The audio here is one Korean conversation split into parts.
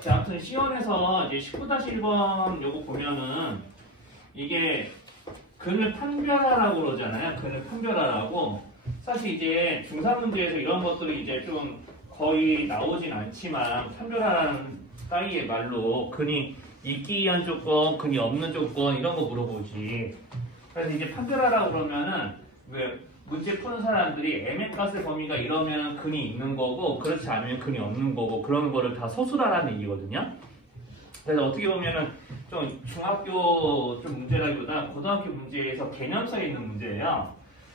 자, 아무튼 시연에서 이제 19-1번 요거 보면은 이게 근을 판별하라고 그러잖아요. 근을 판별하라고. 사실 이제 중상 문제에서 이런 것들이 이제 좀 거의 나오진 않지만 판별하라는 따위의 말로 근이 있기 위한 조건, 근이 없는 조건 이런 거 물어보지. 그래서 이제 판별하라고 그러면은 왜 문제 푸는 사람들이 M의 범위가 이러면 근이 있는 거고 그렇지 않으면 근이 없는 거고 그런 거를 다 서술하라는 얘기거든요. 그래서 어떻게 보면은 좀 중학교 좀 문제라기보다 고등학교 문제에서 개념서에 있는 문제예요.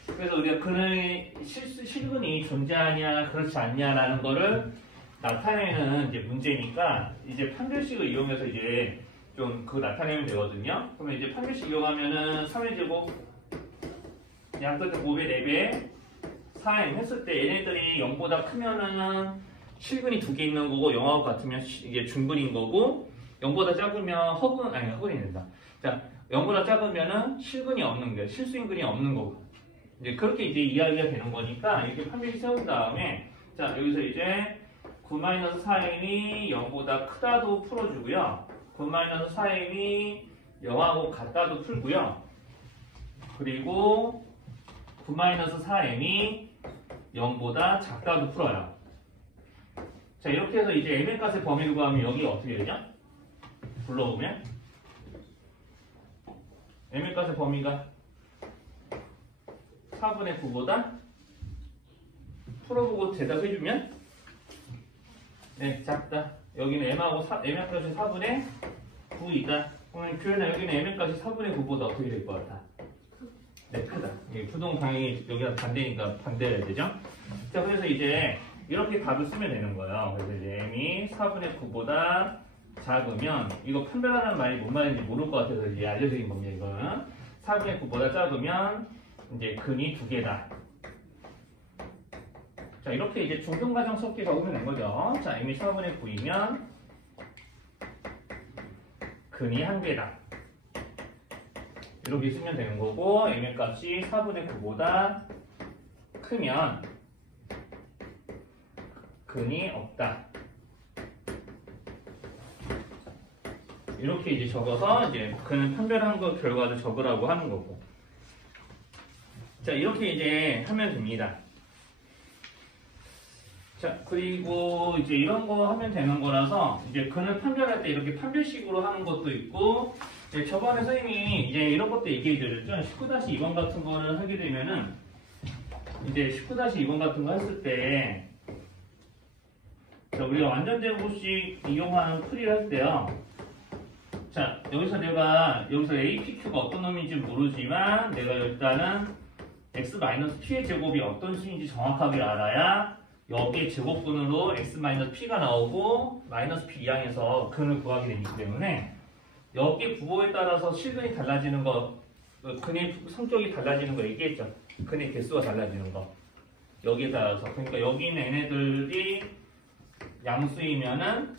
그래서 우리가 근의 실근이 존재하냐 그렇지 않냐라는 거를 나타내는 이제 문제니까 이제 판별식을 이용해서 이제 좀 그 나타내면 되거든요. 그러면 이제 판별식 이용하면은 3의 제곱 양끝에 5배 4배 4m 했을 때 얘네들이 0보다 크면은 실근이 2개 있는 거고 0하고 같으면 이게 중근인 거고 0보다 작으면 허근이 된다. 자, 0보다 작으면은 실근이 없는 거예요. 실수인근이 없는 거고. 이제 그렇게 이제 이야기가 되는 거니까 이렇게 판별식 세운 다음에 자, 여기서 이제 9-4m이 0보다 크다도 풀어주고요. 9-4m이 0하고 같다도 풀고요. 그리고 9-4m이 0보다 작다도 풀어요. 자, 이렇게 해서 이제 m의 값의 범위를 구하면 여기가 어떻게 되냐? 불러보면 m의 값의 범위가 4분의 9보다 풀어보고 대답해주면 네, 작다. 여기는 m의 값이 4분의 9이다. 그러면 규현아 여기는 m의 값이 4분의 9보다 어떻게 될 것 같아? 네, 크다. 부동 방향이 여기가 반대니까 반대해야 되죠? 자, 그래서 이제 이렇게 답을 쓰면 되는 거예요. 그래서 이제 m이 4분의 9보다 작으면 이거 판별하는 말이 뭔 말인지 모를 것 같아서 이제 알려드린 겁니다. 이거는 4분의 9보다 작으면 이제 근이 2개다. 자, 이렇게 이제 중등가정 섞기 적으면 된 거죠. 자, m이 4분의 9이면 근이 1개다. 이렇게 쓰면 되는 거고 m의 값이 4분의 9보다 크면 근이 없다. 이렇게 이제 적어서 이제 근을 판별한 거 결과를 적으라고 하는 거고. 자, 이렇게 이제 하면 됩니다. 자, 그리고 이제 이런 거 하면 되는 거라서 이제 근을 판별할 때 이렇게 판별식으로 하는 것도 있고 저번에 선생님이 이제 이런 것도 얘기해 드렸죠. 19-2번 같은 거를 하게 되면은 이제 19-2번 같은 거 했을 때 자, 우리가 완전제곱식 이용하는 풀이를 할 때요. 자, 여기서 APQ가 어떤 놈인지 모르지만 내가 일단은 x-p의 제곱이 어떤 수인지 정확하게 알아야 여기에 제곱근으로 x-p가 나오고 -p 이항에서 근을 구하게 되기 때문에 여기 부호에 따라서 실근이 달라지는 거, 근의 성격이 달라지는 거 얘기했죠. 근의 개수가 달라지는 거. 여기에 따라서. 그러니까 여기 있는 얘네들이 양수이면은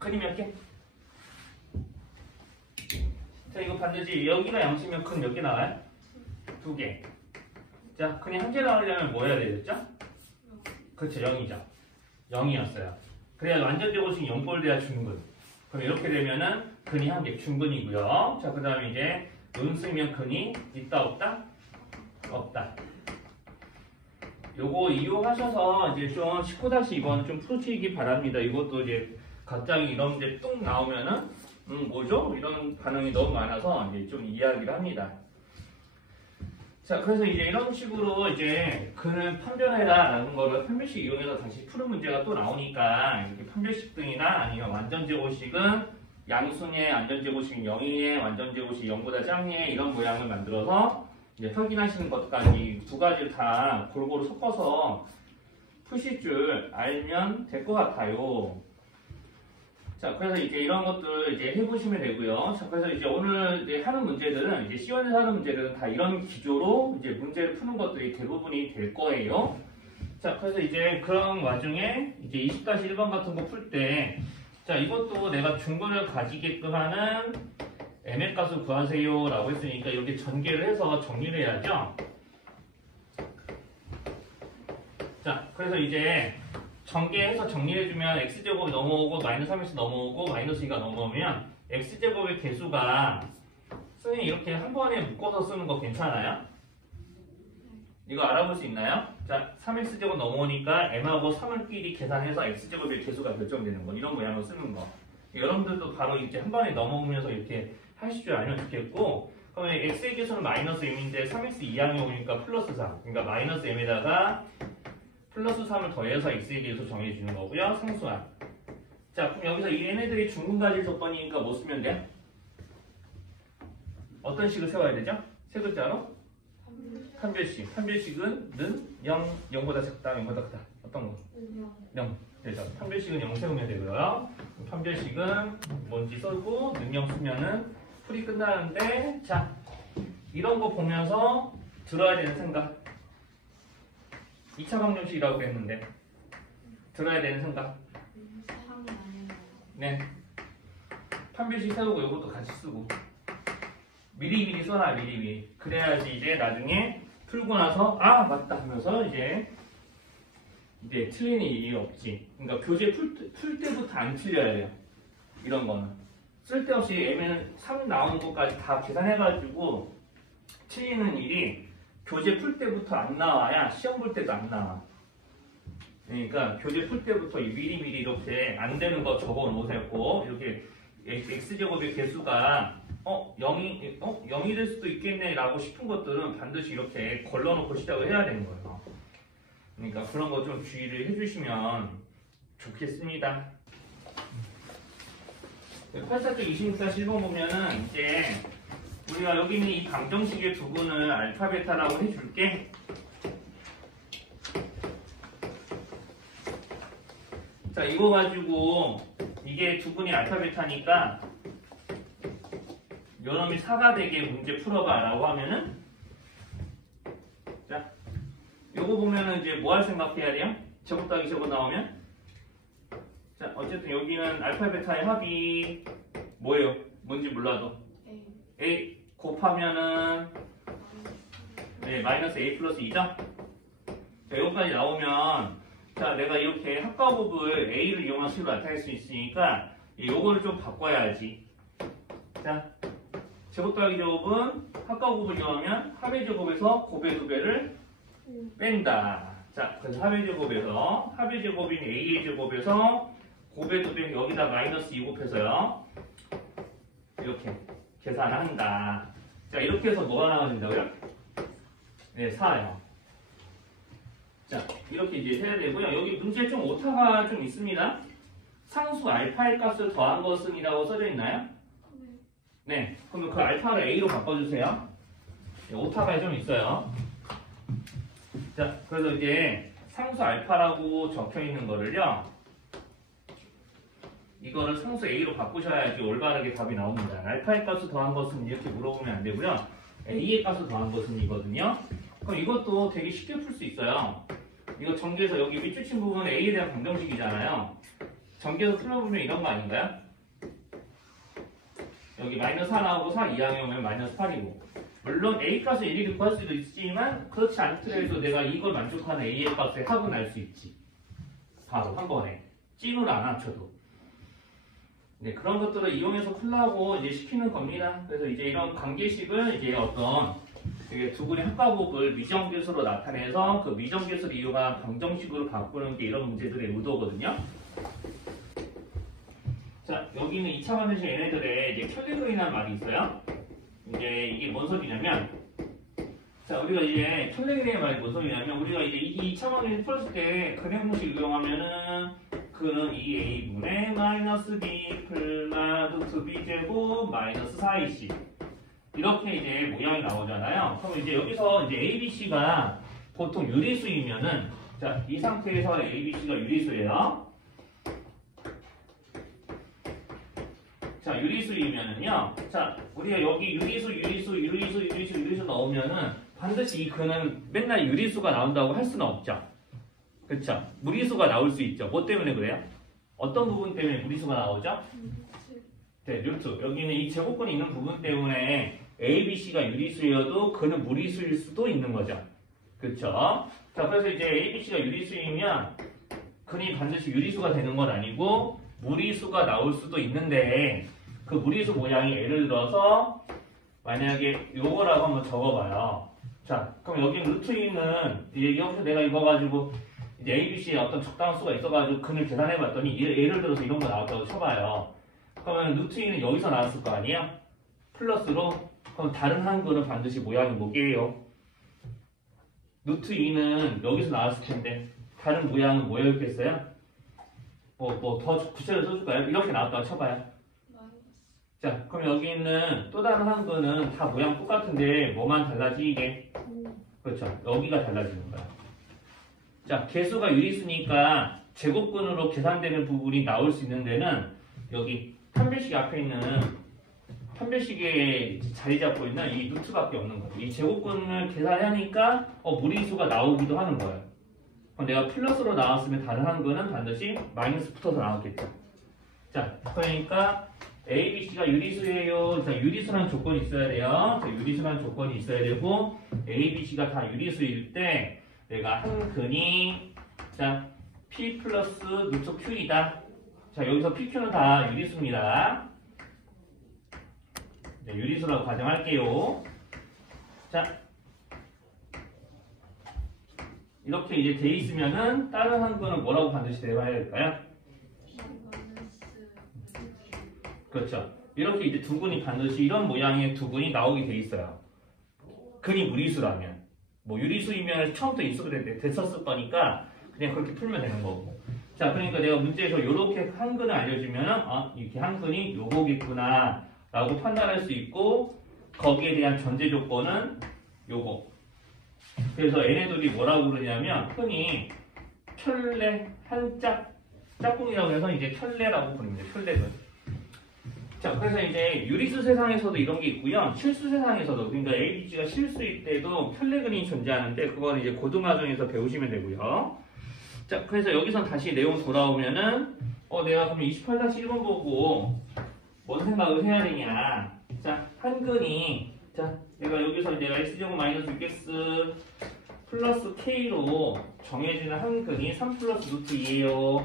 근이 몇 개? 자, 이거 반드시 여기가 양수면 근 몇 개 나와요? 2개. 자, 근이 1개 나오려면 뭐 해야 되겠죠? 그렇죠, 0이죠. 0이었어요. 그래야 완전제곱식 0꼴 돼야 중근. 그럼 이렇게 되면은 근이 1개, 중근이고요. 자, 그 다음에 이제 음수면 근이 있다, 없다? 없다. 요거 이용하셔서 이제 좀 19-2번 좀 푸시기 바랍니다. 이것도 이제 갑자기 이런 문제 뚝 나오면은 뭐죠? 이런 반응이 너무 많아서 이제 좀 이야기를 합니다. 자, 그래서 이제 이런 식으로 이제 근을 판별해라 라는 거를 판별식 이용해서 다시 푸는 문제가 또 나오니까 이렇게 판별식 등이나 아니면 완전제곱식은 양수의 완전제곱식은 0이에 완전제곱식이 0보다 작네 이런 모양을 만들어서 이제 확인하시는 것까지 두 가지를 다 골고루 섞어서 푸실 줄 알면 될 것 같아요. 자, 그래서 이제 이런 것들 이제 해보시면 되고요. 자, 그래서 이제 오늘 이제 하는 문제들은 이제 시연에서 하는 문제들은 다 이런 기조로 이제 문제를 푸는 것들이 대부분이 될 거예요. 자, 그래서 이제 그런 와중에 이제 20-1번 같은 거 풀 때, 자, 이것도 내가 중근을 가지게끔 하는 m의 값을 구하세요 라고 했으니까 이렇게 전개를 해서 정리를 해야죠. 자, 그래서 이제 전개해서 정리해주면 x제곱이 넘어오고 마이너스 3x 넘어오고 마이너스 2가 넘어오면 x제곱의 개수가 선생님 이렇게 한 번에 묶어서 쓰는 거 괜찮아요? 이거 알아볼 수 있나요? 자, 3x제곱 넘어오니까 m하고 3을끼리 계산해서 x제곱의 개수가 결정되는 거 이런 모양으로 쓰는 거 여러분들도 바로 이제 한 번에 넘어오면서 이렇게 하실 줄 알면 좋겠고 그러면 x의 개수는 마이너스 m인데 3x 이항이 오니까 플러스 3 그러니까 마이너스 m에다가 플러스 3을 더해서 x의 개수 정해주는 거고요. 상수항. 자, 그럼 여기서 이 얘네들이 중분가질 조건이니까 뭐 쓰면 돼? 어떤 식을 세워야 되죠? 세 글자로? 판별식. 판별식은 는 0, 0보다 작다, 0보다 크다. 어떤 거? 0. 그래서 판별식은 0 세우면 되고요. 판별식은 뭔지 써고 는 0 쓰면은 풀이 끝나는데 자, 이런 거 보면서 들어야 되는 생각. 2차 방정식이라고 했는데 들어야 되는 생각. 네. 판별식 세우고 이것도 같이 쓰고 미리미리 써놔 미리미리. 그래야지 이제 나중에 풀고 나서 아 맞다 하면서 이제 틀리는 일이 없지. 그러니까 교재 풀 때부터 안 틀려야 돼요. 이런 거는 쓸데없이 M에는 3 나오는 것까지 다 계산해가지고 틀리는 일이 교재 풀 때부터 안 나와야 시험 볼 때도 안 나와. 그러니까 교재 풀 때부터 미리미리 이렇게 안 되는 거 적어 놓으세요. 이렇게 x제곱의 개수가 0이 될 수도 있겠네 라고 싶은 것들은 반드시 이렇게 걸러놓고 시작을 해야 되는 거예요. 그러니까 그런 거 좀 주의를 해주시면 좋겠습니다. 84쪽 26사 실번 보면은 이제 우리가 여기 있는 이 방정식의 부분을 알파 베타라고 해줄게. 자, 이거 가지고 이게 두분이 알파 베타니까 요놈이 4가 되게 문제 풀어봐 라고 하면은 자, 요거 보면은 이제 뭐 할 생각해야 돼요? 제곱 더하기 제곱 나오면 자, 어쨌든 여기는 알파 베타의 합이 뭐예요? 뭔지 몰라도 A 곱하면은 네, 마이너스 A 플러스 2죠? 자, 여기까지 나오면 자, 내가 이렇게 합과곱을 A를 이용한 수를 나타낼 수 있으니까 요거를 좀 바꿔야지. 자, 제곱 더하기 제곱은 합과곱을 이용하면 합의 제곱에서 곱의 2배를 뺀다. 자, 그래서 합의 제곱인 A의 제곱에서 곱의 2배 여기다 마이너스 2 곱해서요. 이렇게 계산을 한다. 자, 이렇게 해서 뭐가 나와진다고요? 네, 4요. 자, 이렇게 이제 해야 되고요. 여기 문제에 좀 오타가 좀 있습니다. 상수 알파의 값을 더한 것은이라고 써져 있나요? 네. 그러면 그 알파를 A로 바꿔주세요. 오타가 좀 있어요. 자, 그래서 이제 상수 알파라고 적혀 있는 거를요. 이거를 상수 A로 바꾸셔야지 올바르게 답이 나옵니다. 알파의 값을 더한 것은 이렇게 물어보면 안 되고요. A의 값을 더한 것은 이거든요. 그럼 이것도 되게 쉽게 풀 수 있어요. 이거 전개해서 여기 밑줄친 부분은 A에 대한 방정식이잖아요. 전개해서 풀어보면 이런 거 아닌가요? 여기 마이너스 4 나오고 4 이항에 오면 마이너스 8이고 물론 A 값을 일일이 구할 수도 있지만 그렇지 않더라도 내가 이걸 만족하는 A의 값의 합은 알 수 있지. 바로 한 번에 찜을 안 합쳐도 네, 그런 것들을 이용해서 풀라고 이제 시키는 겁니다. 그래서 이제 이런 관계식을 이제 어떤 두 분의 합과곱을 미정계수로 나타내서 그 미정계수를 이용한 방정식으로 바꾸는 게 이런 문제들의 의도거든요. 자, 여기는 2차 방정식 얘네들의 이제 켤레그린이라는 말이 있어요. 이제 이게 뭔 소리냐면, 자, 우리가 이제 켤레그린의 말이 뭔 소리냐면, 우리가 이제 이 2차 방정식 풀었을 때 그래프식 이용하면은 그는 2a분의 마이너스 b 플마 루트 b 제곱 마이너스 4ac 이렇게 이제 모양이 나오잖아요. 그럼 이제 여기서 이제 a, b, c가 보통 유리수이면은 자, 이 상태에서 a, b, c가 유리수예요. 자, 유리수이면은요. 자, 우리가 여기 유리수 넣으면은 반드시 이 근은 맨날 유리수가 나온다고 할 수는 없죠. 그쵸? 무리수가 나올 수 있죠. 뭐 때문에 그래요? 어떤 부분 때문에 무리수가 나오죠? 네, 루트. 여기는 이 제곱근이 있는 부분 때문에 A, B, C가 유리수여도 그는 무리수일 수도 있는 거죠. 그쵸? 자, 그래서 이제 A, B, C가 유리수이면 근이 반드시 유리수가 되는 건 아니고 무리수가 나올 수도 있는데 그 무리수 모양이 예를 들어서 만약에 요거라고 한번 적어봐요. 자, 그럼 여기 루트 2는 이제 여기서 내가 이거 가지고 이제 ABC에 어떤 적당한 수가 있어가지고 근을 계산해봤더니 예를 들어서 이런 거 나왔다고 쳐봐요. 그러면 루트 2는 여기서 나왔을 거 아니에요? 플러스로. 그럼 다른 한 근은 반드시 모양이 뭐게요? 루트 2는 여기서 나왔을 텐데 다른 모양은 뭐였겠어요? 뭐 더 구체적으로 써줄까요? 이렇게 나왔다고 쳐봐요. 자, 그럼 여기 있는 또 다른 한 근은 다 모양 똑같은데 뭐만 달라지게? 그렇죠. 여기가 달라지는 거야. 자, 개수가 유리수니까 제곱근으로 계산되는 부분이 나올 수 있는 데는 여기 판별식 앞에 있는 판별식에 자리 잡고 있는 이 루트밖에 없는 거예요. 이 제곱근을 계산하니까 무리수가 나오기도 하는 거예요. 그럼 내가 플러스로 나왔으면 다른 한 근은 반드시 마이너스 붙어서 나왔겠죠. 자, 그러니까 A, B, C가 유리수예요. 자, 유리수라는 조건이 있어야 돼요. 자, 유리수라는 조건이 있어야 되고 A, B, C가 다 유리수일 때 내가 한 근이 자 P 플러스 루트 Q이다. 자, 여기서 PQ는 다 유리수입니다. 네, 유리수라고 가정할게요. 자, 이렇게 이제 돼 있으면은 다른 한 근은 뭐라고 반드시 대봐야 될까요? 그렇죠. 이렇게 이제 두 근이 반드시 이런 모양의 두 근이 나오게 돼 있어요. 근이 무리수라면. 뭐 유리수이면 처음부터 인수가 됐었을 거니까 그냥 그렇게 풀면 되는 거고. 자, 그러니까 내가 문제에서 이렇게 한 근을 알려주면은 이렇게 한 근이 요거겠구나 라고 판단할 수 있고 거기에 대한 전제 조건은 요거. 그래서 얘네들이 뭐라고 그러냐면 흔히 켤레 한짝 짝꿍이라고 해서 이제 켤레라고 부릅니다. 켤레들. 자, 그래서 이제 유리수 세상에서도 이런 게 있고요. 실수 세상에서도, 그러니까 ABC가 실수일 때도 켤레근이 존재하는데 그건 이제 고등과정에서 배우시면 되고요. 자, 그래서 여기서 다시 내용 돌아오면은 내가 그럼 28-1번 보고 뭔 생각을 해야 되냐. 자, 한 근이 자, 내가 여기서 내가 X제곱 마이너스 6X 플러스 K로 정해지는 한 근이 3 플러스 루트 2예요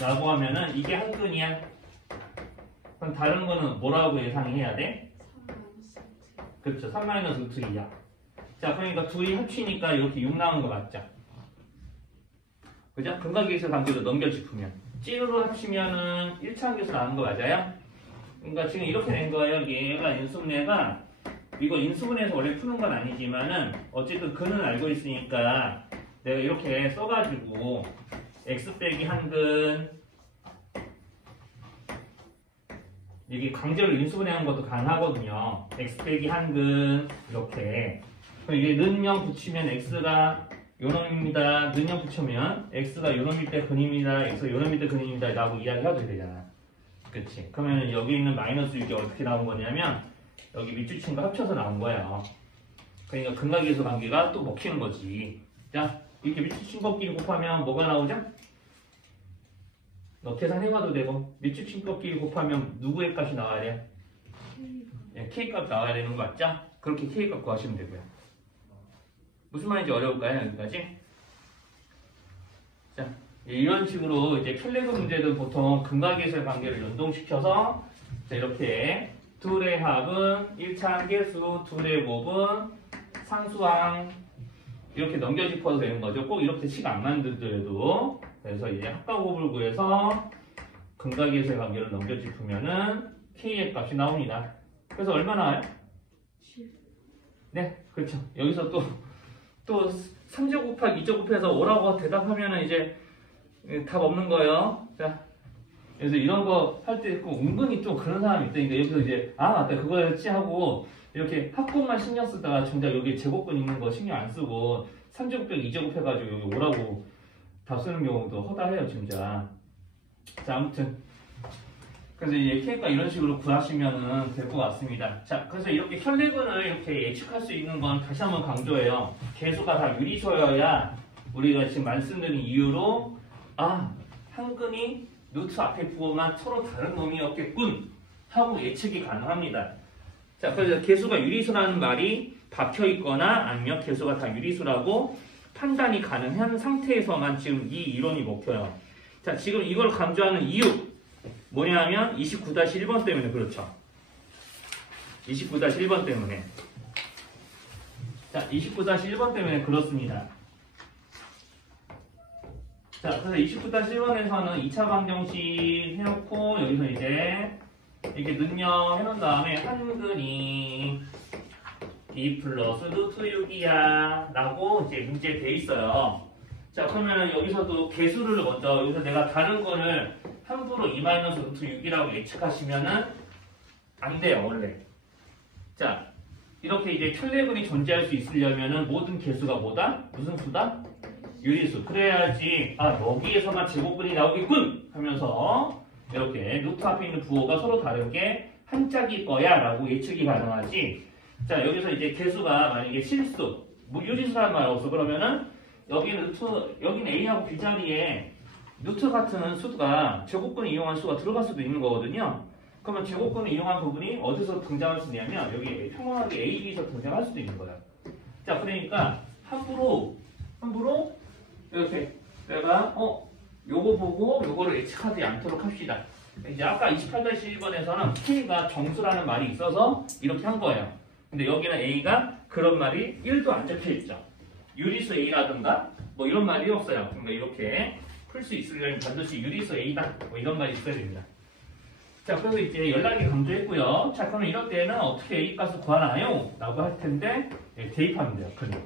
라고 하면은 이게 한 근이야. 그럼 다른 거는 뭐라고 예상해야 돼? 3 그렇죠. 3 마이너스 루트 2야. 자, 그러니까 둘이 합치니까 이렇게 6 나온 거 맞죠? 그죠? 근각계수 관계로 넘겨짚으면 찌르로 합치면은 1차 관계수 나오는 거 맞아요? 그러니까 지금 이렇게 된 거예요. 얘가 인수분해가 이거 인수분해에서 원래 푸는 건 아니지만은 어쨌든 근은 알고 있으니까 내가 이렇게 써가지고 x 빼기 한 근 이게 강제로 인수분해하는 것도 가능하거든요. x 빼기 한 근 이렇게 그럼 이게 는명 붙이면 x가 요놈입니다. 는명 붙이면 x가 요놈일 때 근입니다. x가 요놈일 때 근입니다. 라고 이야기해도 되잖아. 그치? 그러면 여기 있는 마이너스 6이 어떻게 나온 거냐면 여기 밑줄 친 거 합쳐서 나온 거예요. 그러니까 근각계수 관계가 또 먹히는 거지. 자, 이렇게 밑줄 친 것끼리 곱하면 뭐가 나오죠? 너 계산해봐도 되고 밑줄 친 것끼리 곱하면 누구의 값이 나와야 돼? K값 나와야 되는 거 맞죠? 그렇게 K값 구하시면 되고요. 무슨 말인지 어려울까요? 여기까지? 자, 이런 식으로 이제 켤레근 문제들 보통 근각계수의 관계를 연동시켜서 자, 이렇게 둘의 합은 1차 한계수, 둘의 곱은 상수항 이렇게 넘겨짚어도 되는 거죠. 꼭 이렇게 식 안 만들더라도 그래서 이제 합각곱을 구해서 근각계수의 관계를 넘겨짚으면은 K의 값이 나옵니다. 그래서 얼마 나와요? 7. 네, 그렇죠. 여기서 또 3제 곱하기 2제 곱해서 5라고 대답하면은 이제 답 없는 거예요. 자, 그래서 이런 거 할 때 은근히 좀 그런 사람이 있다니까 여기서 이제 맞다 그거였지 하고 이렇게 합곱만 신경 쓰다가 정작 여기 제곱근 있는 거 신경 안 쓰고 3제곱 빼기 2제곱 해가지고 여기 5라고 답 쓰는 경우도 허다해요 진짜. 자, 아무튼 그래서 이제 K가 이런 식으로 구하시면은 될 것 같습니다. 자, 그래서 이렇게 켤레근을 이렇게 예측할 수 있는 건 다시 한번 강조해요. 개수가 다 유리수여야 우리가 지금 말씀드린 이유로 한 근이 루트 앞에 부호만 서로 다른 놈이었겠군 하고 예측이 가능합니다. 자, 그래서 개수가 유리수라는 말이 박혀 있거나 아니면 개수가 다 유리수라고 판단이 가능한 상태에서만 지금 이 이론이 먹혀요. 자, 지금 이걸 강조하는 이유 뭐냐면 29-1번 때문에 그렇죠. 29-1번 때문에. 자, 29-1번 때문에 그렇습니다. 자, 그래서 29-1번에서는 2차 방정식 해놓고 여기서 이제 이렇게 능력 해놓은 다음에 한근이 2 플러스 루트 6이야 라고 이제 문제에 돼 있어요. 자, 그러면 여기서도 개수를 먼저 여기서 내가 다른 거를 함부로 2 마이너스 루트 6이라고 예측하시면은 안 돼요, 원래. 자, 이렇게 이제 편례근이 존재할 수 있으려면은 모든 개수가 뭐다? 무슨 수다? 유리수. 그래야지 아, 여기에서만 제곱근이 나오겠군 하면서 이렇게 루트 앞에 있는 부호가 서로 다른 게 한 짝일 거야 라고 예측이 가능하지. 자, 여기서 이제 개수가 만약에 실수, 뭐 유리수라는 말 없어. 그러면은 여기는 루트, 여기는 A하고 B 자리에 루트 같은 수가 제곱근을 이용한 수가 들어갈 수도 있는 거거든요. 그러면 제곱근을 이용한 부분이 어디서 등장할 수 있냐면 여기 평범하게 A, B에서 등장할 수도 있는 거예요. 자, 그러니까 함부로 이렇게 내가 요거 보고 요거를 예측하지 않도록 합시다. 이제 아까 28-1번에서는 K가 정수라는 말이 있어서 이렇게 한 거예요. 근데 여기는 A가 그런 말이 1도 안 적혀 있죠. 유리수 A라든가 뭐 이런 말이 없어요. 그러니까 이렇게 풀 수 있으려면 반드시 유리수 A다 뭐 이런 말이 있어야 됩니다. 자, 그래서 이제 연락이 강조했고요. 자, 그럼 이럴 때는 어떻게 A 값을 구하나요? 라고 할 텐데 대입하면 돼요. 그냥.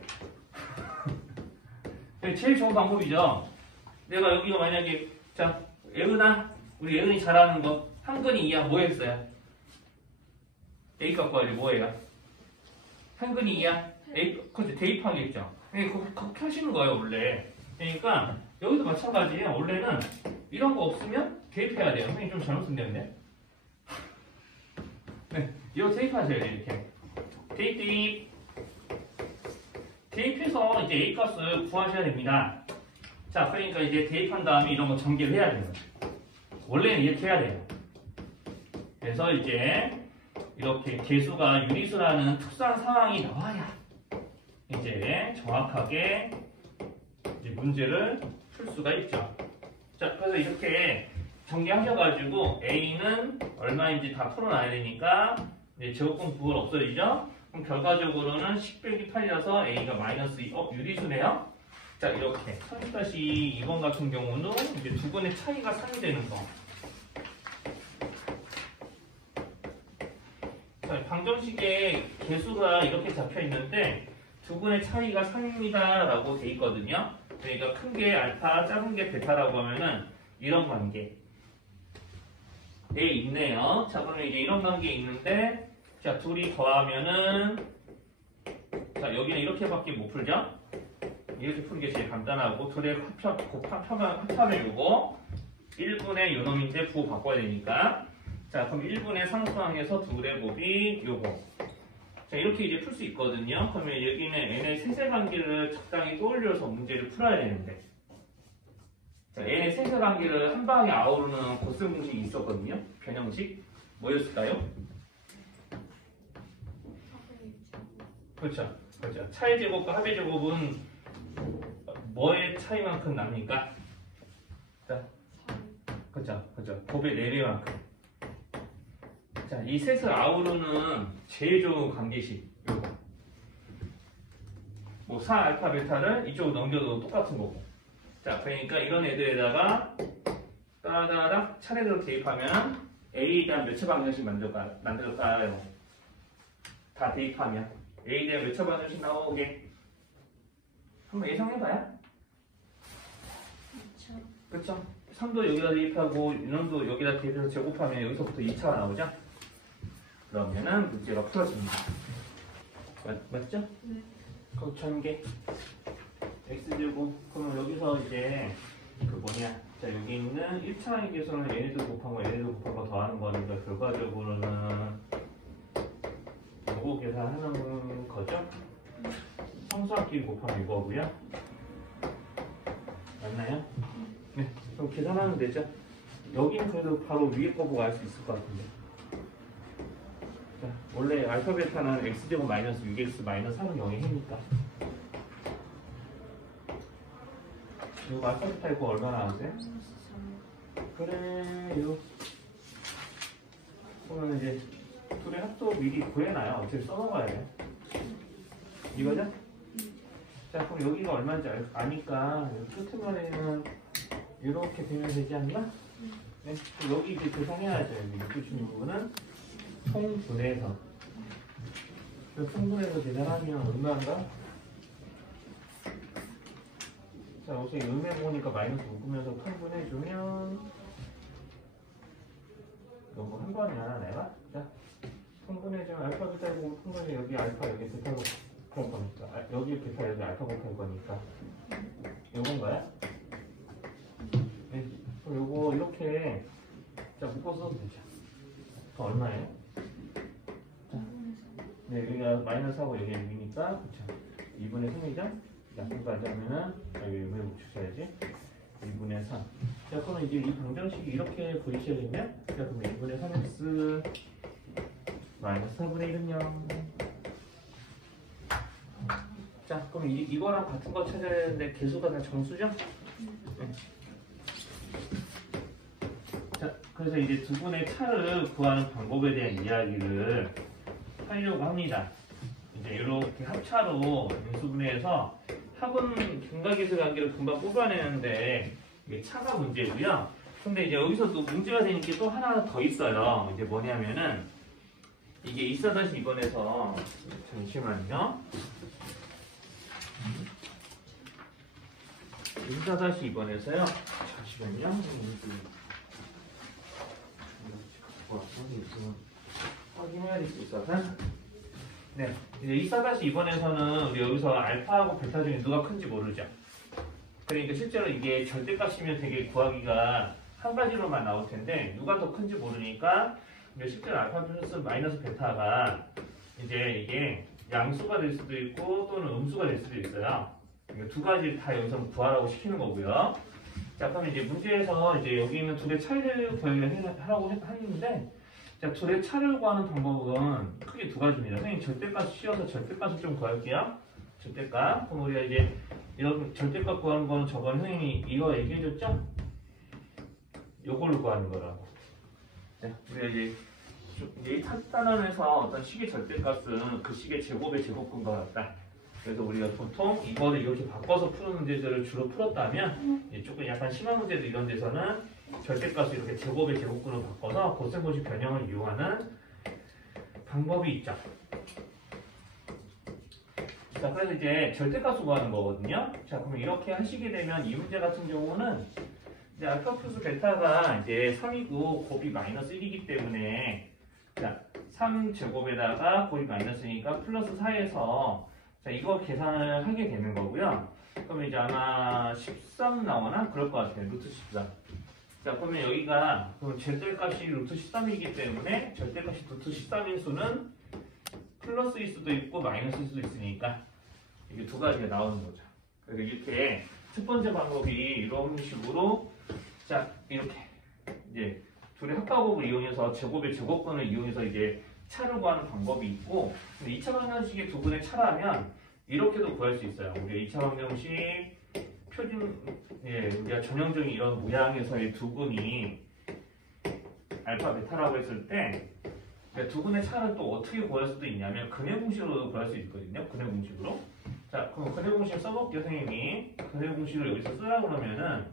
제일 좋은 방법이죠. 내가 여기가 만약에 자, 예은아 우리 예은이 잘하는 거 한근이 2야 뭐 했어요? A 값 구하려 뭐예요? 한근이 2야? A 그렇죠. 대입하겠죠. 그렇게 하시는 거예요 원래. 그러니까 여기도 마찬가지예요. 원래는 이런 거 없으면 대입해야 돼요. 선생님 좀 잘못 쓴다는데. 네, 이거 대입하셔야 돼요. 이렇게 대입해서 이제 A 값을 구하셔야 됩니다. 자, 그러니까 이제 대입한 다음에 이런 거 전개를 해야 돼요. 원래는 이렇게 해야 돼요. 그래서 이제 이렇게 개수가 유리수라는 특수한 상황이 나와야 이제 정확하게 이제 문제를 풀 수가 있죠. 자, 그래서 이렇게 전개하셔가지고 A는 얼마인지 다 풀어놔야 되니까 이제 제곱근 부호는 없어지죠. 그럼 결과적으로는 10-8이라서 A가 마이너스 2, 유리수네요. 자, 이렇게 30-2번 같은 경우는 이제 두 근의 차이가 3이 되는 거. 자, 방정식에 개수가 이렇게 잡혀 있는데 두 근의 차이가 3입니다 라고 돼 있거든요. 그러니까 큰 게 알파, 작은 게 베타라고 하면은 이런 관계 에 있네요. 자, 그러면 이제 이런 관계 있는데 자, 둘이 더하면은 자, 여기는 이렇게밖에 못 풀죠? 이렇게 푸는 게 제일 간단하고 둘의 합하면 요거 1분의 요놈인데 부호 바꿔야 되니까 자, 그럼 1분의 상수항에서 둘의 곱이 요거 자, 이렇게 이제 풀 수 있거든요. 그러면 여기는 n의 세세관계를 적당히 떠올려서 문제를 풀어야 되는데 자, n의 세세관계를 한 방에 아우르는 고스 공식이 있었거든요. 변형식 뭐였을까요? 그렇죠. 차의 제곱과 합의 제곱은 뭐의 차이만큼 납니까? 자, 그렇죠. 곱의 4배만큼. 자, 이 셋을 아우르는 제일 좋은 관계식 요거. 뭐 4알파 베타를 이쪽으로 넘겨도 똑같은 거고. 자, 그러니까 이런 애들에다가 따라다락 차례대로 대입하면 A에 대한 몇차 방정식 만들까요? 다 대입하면 A에 대한 몇차 방정식 나오게 한번 예상해봐요. 그쵸? 3도 여기다 대입하고 이놈도 여기다 대입해서 제곱하면 여기서부터 2차가 나오죠? 그러면은 문제가 풀어집니다. 맞죠? 네. 그럼 전개 x제곱 그러면 여기서 이제 그 뭐냐 자, 여기 있는 1차항의 개수는 얘네도 곱한 거 얘네도 곱한 거 더하는 거니까 결과적으로는 요거 계산하는 거죠? 상수합끼리 곱하면 이거고요. 맞나요? 네. 그럼 계산하면 되죠? 여기는 그래도 바로 위에 거 보고 알 수 있을 것 같은데. 자, 원래 알파 베타는 x제곱 마이너스 6x 마이너스 3은 0의 해니까. 이거 알파벳 이거 얼마 나왔어요? 그래요. 그러면 이제 둘의 합도 미리 구해놔요. 어차피 써먹어야 돼. 이거죠? 자, 그럼 여기가 얼마인지 아니까 끝머리는 이렇게 되면 되지 않나? 네. 여기 이제 계산해야죠. 여기 66부분은 통분해서. 통분해서 계산하면 얼마인가? 자, 우선 음에 보니까 마이너스 묶으면서 통분해주면 너무 한 번이야, 내가? 자, 통분해주면 알파 베타고 통분해 여기 알파 여기 베타고 할 거니까 여기 베타 여기 알파 곱할 거니까 요건가요? 네. 그럼 요거 이렇게 자 묶어서 되죠. 그 얼마예요? 자, 네, 여기가 마이너스하고 여기 6이니까 그쵸. 2분의 3이죠? 약분까지 하면은 여기 왜 붙여야지? 2분의 3. 자, 그러면 이제 이 방정식이 이렇게 보이시겠냐? 자, 그럼 2분의 3x 마이너스 4분의 1은요. 자, 그럼 이거랑 같은 거 찾아야 되는데 개수가 다 정수죠? 네. 자, 그래서 이제 두 분의 차를 구하는 방법에 대한 이야기를 하려고 합니다. 이제 이렇게 합차로 인수분해해서 합은 분각계수 관계를 금방 뽑아내는데 이게 차가 문제고요. 근데 이제 여기서 또 문제가 되는 게 또 하나 더 있어요. 이제 뭐냐면은 이게 24-2번에서 잠시만요. 24-2번에서요. 잠시만요. 확인해야 될 수 있어서. 네. 이제 24-2번에서는 우리 여기서 알파하고 베타 중에 누가 큰지 모르죠. 그러니까 실제로 이게 절대값이면 되게 구하기가 한 가지로만 나올 텐데 누가 더 큰지 모르니까 실제로 알파 플러스 마이너스 베타가 이제 이게 양수가 될 수도 있고 또는 음수가 될 수도 있어요. 그러니까 두 가지 다 여기서 구하라고 시키는 거고요. 자, 그럼 이제 문제에서 이제 여기 있는 둘의 차이를 구하라고 했는데 자, 둘의 차를 구하는 방법은 크게 두 가지입니다. 선생님 절대값 씌워서 절대값을 좀 구할게요. 절대값. 그럼 우리가 이제 이런 절대값 구하는 거는 저번에 선생님이 이거 얘기해줬죠? 요걸로 구하는 거라고. 자, 우리가 이제 이 단원에서 어떤 식의 절대값은 그 식의 제곱의 제곱근과 같다. 그래서 우리가 보통 이거를 이렇게 바꿔서 푸는 문제들을 주로 풀었다면 조금 약간 심한 문제들 이런 데서는 절대값을 이렇게 제곱의 제곱근으로 바꿔서 고셈고시 변형을 이용하는 방법이 있죠. 자, 그래서 이제 절대값을 구하는 거거든요. 자, 그럼 이렇게 하시게 되면 이 문제 같은 경우는 이제 알파 플러스 베타가 이제 3이고 곱이 마이너스 1이기 때문에 자, 3제곱에다가 곱이 마이너스니까 플러스 4에서 자, 이거 계산을 하게 되는 거고요. 그러면 이제 아마 13 나오나? 그럴 것 같아요. 루트 13. 자, 그러면 여기가 그럼 절대값이 루트 13이기 때문에 절대값이 루트 13인 수는 플러스일 수도 있고 마이너스일 수도 있으니까 이게 두 가지가 나오는 거죠. 그래서 이렇게 첫 번째 방법이 이런 식으로 자, 이렇게 이제 둘의 합방법을 이용해서 제곱의 제곱근을 이용해서 이제 차를 구하는 방법이 있고, 근데 2차 방정식의 두 분의 차라면 이렇게도 구할 수 있어요. 우리가 2차 방정식 표준, 우리가 전형적인 이런 모양에서의 두 분이 알파 베타라고 했을 때 두 분의 차를 또 어떻게 구할 수도 있냐면 근해 공식으로 구할 수 있거든요. 근해 공식으로. 자, 그럼 근해 공식 써볼게요, 선생님이. 근해 공식을 여기서 쓰라 그러면은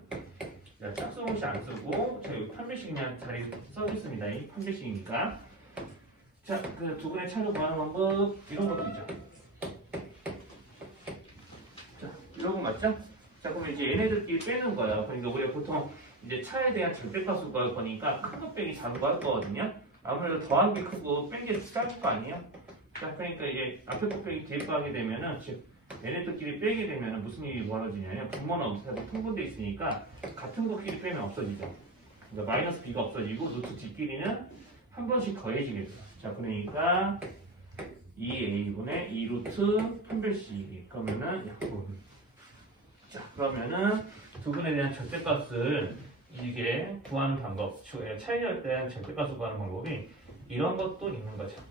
자, 짝수 공식 안 쓰고 자, 여기 판별식 그냥 자리 써있습니다. 이 판별식이니까. 자, 그 두 분의 차를 구하는 방법 이런 것도 있죠. 자, 이런 거 맞죠? 자, 그럼 이제 얘네들끼리 빼는 거예요. 그러니까 우리가 보통 이제 차에 대한 절대값을 구할 거니까 큰 거 빼기 작은 거 할 거거든요. 아무래도 더한 게 크고 뺀 게 작을 거 아니에요? 자, 그러니까 이게 앞에 거 빼기 뒤에 거 하게 되면은 즉 얘네들끼리 빼게 되면은 무슨 일이 벌어지냐면 분모는 없어지고 통분돼 있으니까 같은 것끼리 빼면 없어지죠. 그러니까 마이너스 b가 없어지고 루트 d끼리는 한 번씩 더해지겠죠. 자, 그러니까 2a분의 2루트 판별식 그러면은 약분. 자, 그러면은 두 분에 대한 절대값을 이게 구하는 방법, 차이에 대한 절대값을 구하는 방법이 이런 것도 있는 거죠.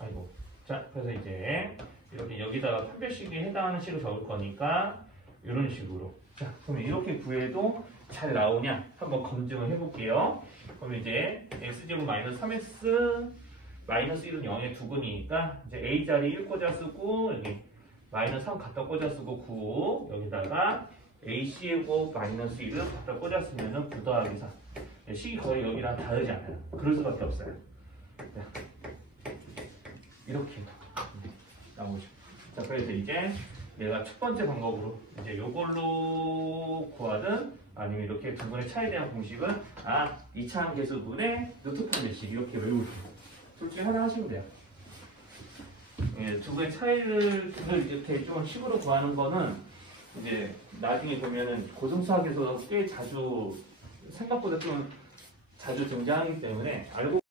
아이고. 자, 그래서 이제 이렇게 여기다가 판별식에 해당하는 식을 적을 거니까 이런 식으로. 자, 그럼 이렇게 구해도 잘 나오냐? 한번 검증을 해볼게요. 그럼 이제 x제곱 마이너스 3x 마이너스 1은 0의 두근이니까 이제 a자리 1 꽂아 쓰고 여기 마이너스 3 갖다 꽂아 쓰고 9 여기다가 ac제곱 마이너스 1을 갖다 꽂아 쓰면은 9 더하기 4 식이 거의 여기랑 다르지 않아요. 그럴 수밖에 없어요. 자, 이렇게 나오죠. 자, 그래서 이제 내가 첫 번째 방법으로 이제 요걸로 구하든 아니면 이렇게 두 분의 차이에 대한 공식은 이차함 계수분의 루트판 몇식 이렇게 외우세요. 둘 중에 하나 하시면 돼요. 예, 두 분의 차이를 이렇게 좀 식으로 구하는 거는 이제 나중에 보면은 고등수학에서 꽤 자주 생각보다 좀 자주 등장하기 때문에 알고